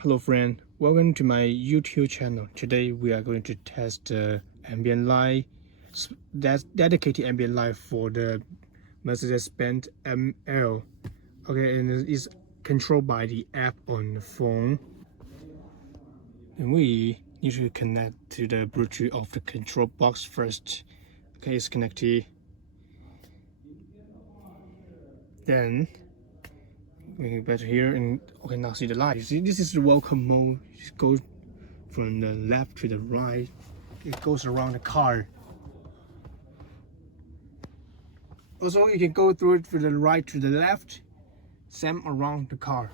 Hello friend, welcome to my YouTube channel. Today we are going to test the ambient light, that's dedicated ambient light for the Mercedes-Benz ML. Okay, and it's controlled by the app on the phone. And we need to connect to the Bluetooth of the control box first. Okay, it's connected. Then we get back here and okay, now see the light. You see, this is the welcome mode. It goes from the left to the right. It goes around the car. Also, you can go through it from the right to the left, same around the car.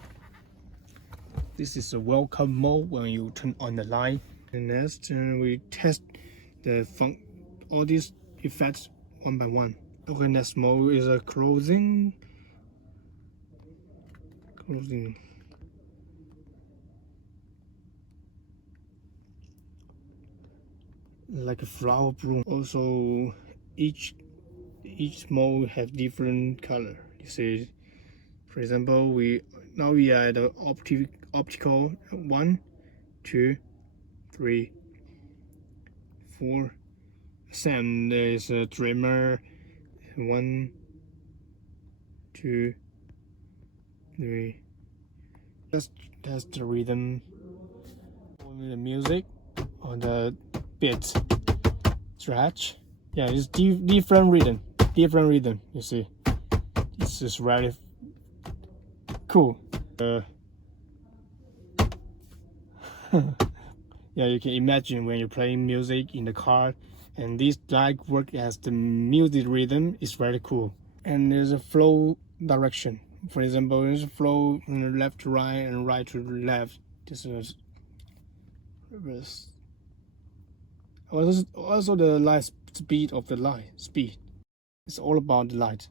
This is a welcome mode when you turn on the light. And next, we test all these effects one by one. Okay, next mode is a closing. Like a flower bloom. Also, each mode have different color. You see, for example, we are at the optical 1, 2, 3, 4. Same, there is a trimmer 1, 2, 3. Just test the rhythm on the music on the beat stretch. Yeah, it's different rhythm. You see, this is really cool. Yeah, you can imagine when you're playing music in the car, and this light work as the music rhythm is very cool. And there's a flow direction. For example, there's a flow from the left to right and right to left. This is reverse. Also the light speed of the light. It's all about the light.